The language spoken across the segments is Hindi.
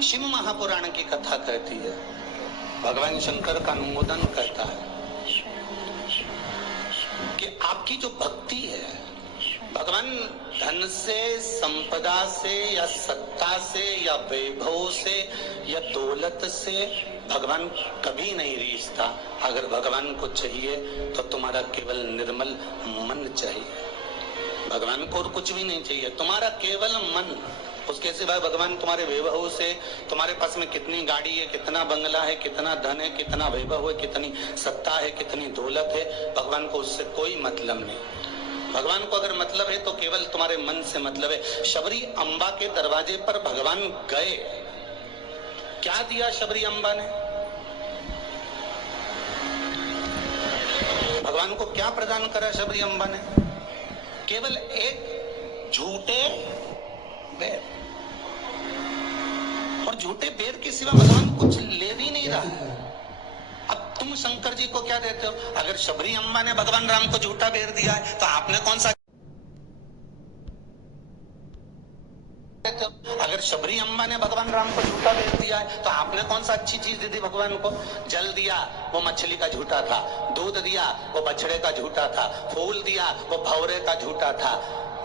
शिव महापुराण की कथा कहती है, भगवान शंकर का अनुमोदन करता है कि आपकी जो भक्ति है, भगवान धन से, संपदा से या सत्ता से या वैभव से या दौलत से भगवान कभी नहीं रीझता। अगर भगवान को चाहिए तो तुम्हारा केवल निर्मल मन चाहिए, भगवान को और कुछ भी नहीं चाहिए, तुम्हारा केवल मन। उसके सिवाय भगवान तुम्हारे वैभव से, तुम्हारे पास में कितनी गाड़ी है, कितना बंगला है, कितना धन है, कितना वैभव है, कितनी सत्ता है, कितनी दौलत है, भगवान को उससे कोई मतलब नहीं। भगवान को अगर मतलब है तो केवल तुम्हारे मन से मतलब है। शबरी अम्बा के दरवाजे पर भगवान गए, क्या दिया शबरी अम्बा ने? भगवान को क्या प्रदान करा शबरी अम्बा ने? केवल एक झूठे बेर, और झूठे बेर के सिवा भगवान कुछ ले भी नहीं रहा है। अब तुम शंकर जी को क्या देते हो? अगर शबरी अम्बा ने भगवान राम को झूठा बेर दिया है तो आपने कौन सा? अगर शबरी अम्बा ने भगवान राम को झूठा बेर दिया है तो आपने कौन सा अच्छी चीज दी थी भगवान को? जल दिया वो मछली का झूठा था, दूध दिया वो बछड़े का झूठा था, फूल दिया वो भौरे का झूठा था,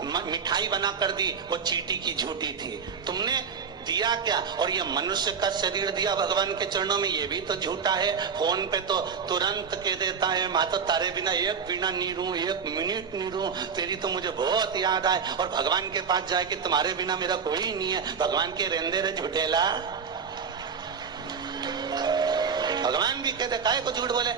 मिठाई बना कर दी वो चींटी की झूठी थी। तुमने दिया क्या? और ये मनुष्य का शरीर दिया भगवान के चरणों में, ये भी तो झूठा है। फोन पे तो तुरंत कह देता है, माता तारे बिना एक बिना नहीं रहूं, एक मिनट नहीं रहूं, तेरी तो मुझे बहुत याद आए। और भगवान के पास जाए कि तुम्हारे बिना मेरा कोई नहीं है। भगवान के रेंदे रे झूठेला। भगवान भी कहते काहे को झूठ बोले?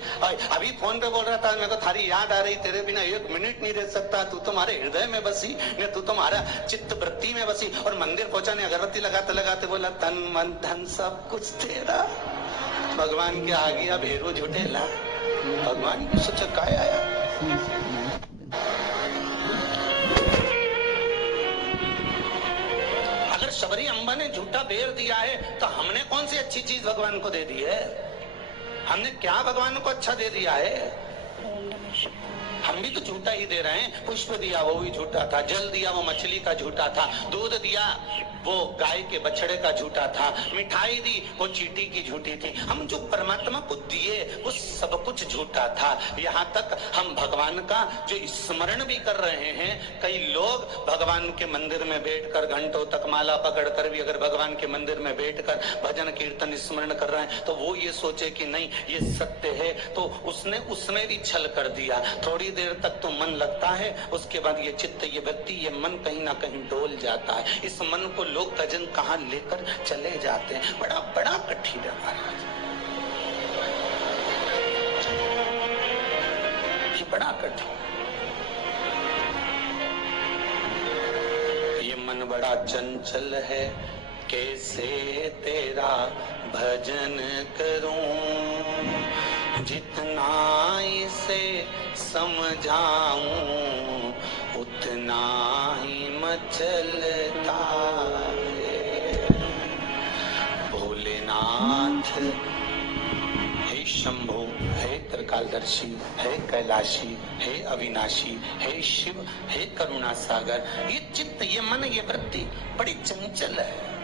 अभी फोन पे बोल रहा था, मेरे को थारी याद आ रही, तेरे बिना एक मिनट नहीं रह सकता, तू तुम्हारे हृदय में बसी, ने तू तुम्हारा चित्त वृत्ति में बसी। और मंदिर पहुंचा ने अगरबत्ती लगाते लगाते बोला, तन मन धन सब कुछ तेरा। भगवान के आ गया भेरू झूठेला। भगवान की सोचा काय आया। अगर शबरी अम्बा ने झूठा बेर दिया है तो हमने कौन सी अच्छी चीज भगवान को दे दी है? हमने क्या भगवान को अच्छा दे दिया है? हम भी तो झूठा ही दे रहे हैं। पुष्प दिया वो भी झूठा था, जल दिया वो मछली का झूठा था, दूध दिया वो गाय के बछड़े का झूठा था, मिठाई दी वो चींटी की झूठी थी। हम जो परमात्मा को दिए वो सब कुछ झूठा था। यहाँ तक हम भगवान का जो स्मरण भी कर रहे हैं, कई लोग भगवान के मंदिर में बैठकर घंटों तक माला पकड़कर भी अगर भगवान के मंदिर में बैठकर भजन कीर्तन स्मरण कर रहे हैं तो वो ये सोचे कि नहीं ये सत्य है, तो उसने उसमें भी छल कर दिया। थोड़ी देर तक तो मन लगता है, उसके बाद ये चित्त, ये व्यक्ति, ये मन कहीं ना कहीं डोल जाता है। इस मन को लोग कजन कहां लेकर चले जाते हैं। बड़ा बड़ा कठिन है महाराज, ये बड़ा कठिन। ये मन बड़ा चंचल है, कैसे तेरा भजन करूं, जितना इसे समझाऊं उतना ही मचलता है। भोलेनाथ हे शंभु, हे त्रिकालदर्शी, हे कैलाशी, हे अविनाशी, हे शिव, हे करुणा सागर। ये चित्त, ये मन, ये वृत्ति बड़ी चंचल है।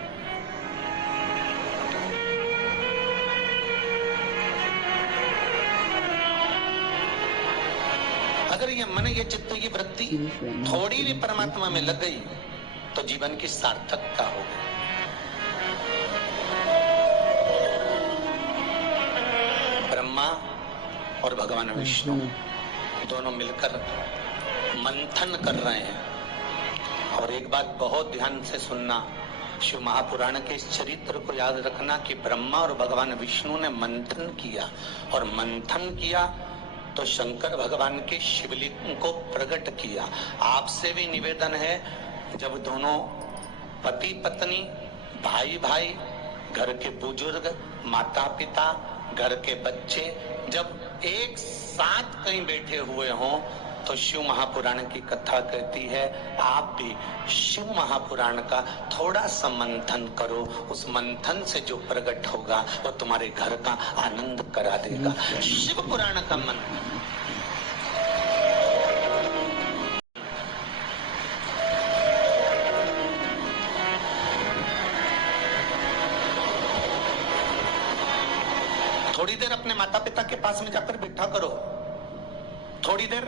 अगर ये मन, ये चित्त, ये वृत्ति थोड़ी भी परमात्मा में लग गई तो जीवन की सार्थकता हो गई। ब्रह्मा और भगवान विष्णु दोनों मिलकर मंथन कर रहे हैं। और एक बात बहुत ध्यान से सुनना, शिव महापुराण के इस चरित्र को याद रखना कि ब्रह्मा और भगवान विष्णु ने मंथन किया, और मंथन किया तो शंकर भगवान के शिवलिंग को प्रकट किया। आपसे भी निवेदन है, जब दोनों पति पत्नी, भाई भाई, घर के बुजुर्ग, माता पिता, घर के बच्चे जब एक साथ कहीं बैठे हुए हों तो शिव महापुराण की कथा कहती है आप भी शिव महापुराण का थोड़ा सा मंथन करो। उस मंथन से जो प्रकट होगा वो तुम्हारे घर का आनंद करा देगा। शिव पुराण का मंथन। थोड़ी देर अपने माता पिता के पास में जाकर बैठा करो। थोड़ी देर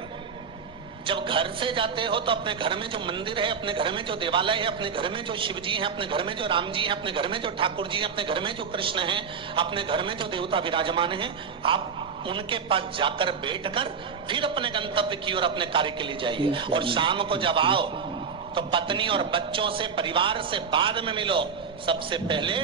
जब घर से जाते हो तो अपने घर में जो मंदिर है, अपने घर में जो देवालय है, अपने घर में जो शिव जी है, अपने घर में जो राम जी है, अपने घर में जो ठाकुर जी है, अपने घर में जो कृष्ण है, अपने घर में जो देवता विराजमान है, आप उनके पास जाकर बैठकर फिर अपने गंतव्य की ओर अपने कार्य के लिए जाइए। और शाम को जब आओ तो पत्नी और बच्चों से, परिवार से बाद में मिलो। सबसे पहले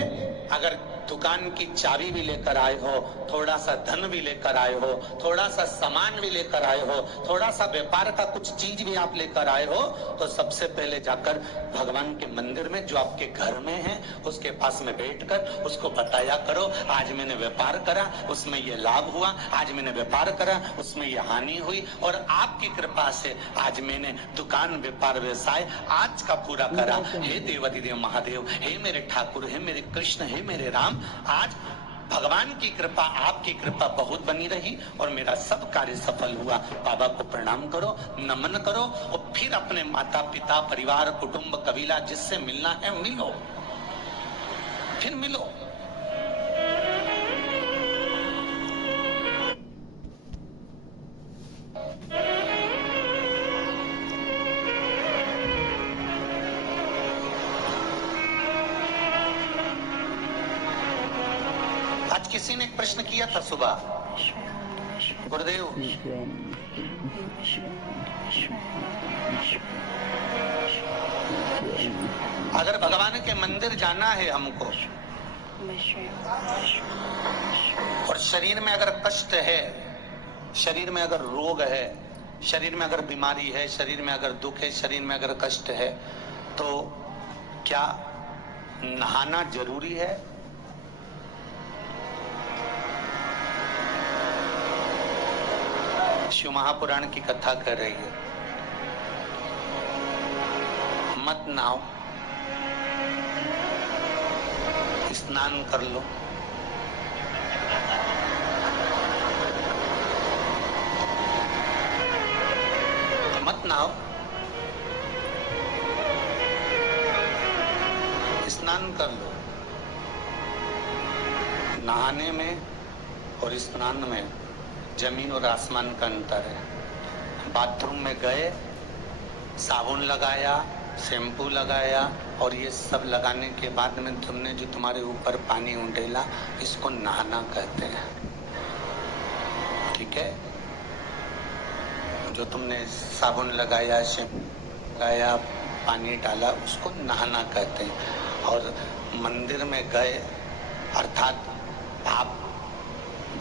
अगर दुकान की चाबी भी लेकर आए हो, थोड़ा सा धन भी लेकर आए हो, थोड़ा सा सामान भी लेकर आए हो, थोड़ा सा व्यापार का कुछ चीज भी आप लेकर आए हो, तो सबसे पहले जाकर भगवान के मंदिर में जो आपके घर में है उसके पास में बैठकर उसको बताया करो, आज मैंने व्यापार करा उसमें ये लाभ हुआ, आज मैंने व्यापार करा उसमें ये हानि हुई, और आपकी कृपा से आज मैंने दुकान, व्यापार, व्यवसाय आज का पूरा करा। हे देवाधिदेव महादेव, हे मेरे ठाकुर, हे मेरे कृष्ण, हे मेरे राम, आज भगवान की कृपा, आपकी कृपा बहुत बनी रही और मेरा सब कार्य सफल हुआ। बाबा को प्रणाम करो, नमन करो और फिर अपने माता पिता, परिवार, कुटुंब, कबीला जिससे मिलना है मिलो, फिर मिलो। आज किसी ने एक प्रश्न किया था सुबह, गुरुदेव अगर भगवान के मंदिर जाना है हमको और शरीर में अगर कष्ट है, शरीर में अगर रोग है, शरीर में अगर बीमारी है, शरीर में अगर दुख है, शरीर में अगर कष्ट है, तो क्या नहाना जरूरी है? शिव महापुराण की कथा कर रही है, मत नहाओ, स्नान कर लो। मत नहाओ, स्नान कर लो। नहाने में और स्नान में जमीन और आसमान का अंतर है। बाथरूम में गए, साबुन लगाया, शैम्पू लगाया और ये सब लगाने के बाद में तुमने जो तुम्हारे ऊपर पानी उंडेला, इसको नहाना कहते हैं। ठीक है? जो तुमने साबुन लगाया, शैम्पू लगाया, पानी डाला, उसको नहाना कहते हैं। और मंदिर में गए अर्थात आप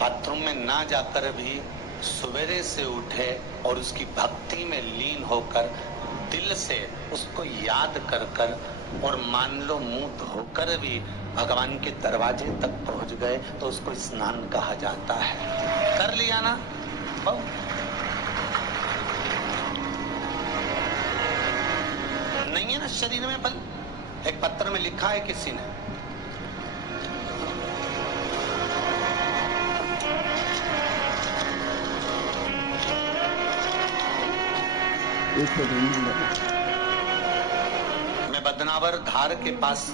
बाथरूम में ना जाकर भी सवेरे से उठे और उसकी भक्ति में लीन होकर दिल से उसको याद कर कर और मान लो मुंह धोकर भी भगवान के दरवाजे तक पहुंच गए तो उसको स्नान कहा जाता है। कर लिया ना? नहीं है ना शरीर में बल? एक पत्र में लिखा है किसी ने, मैं बदनावर धार के पास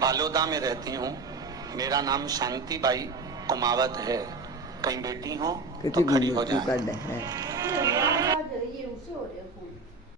बालोदा में रहती हूँ। मेरा नाम शांति बाई कुमावत है। कहीं बेटी हो तो खड़ी हो जाए।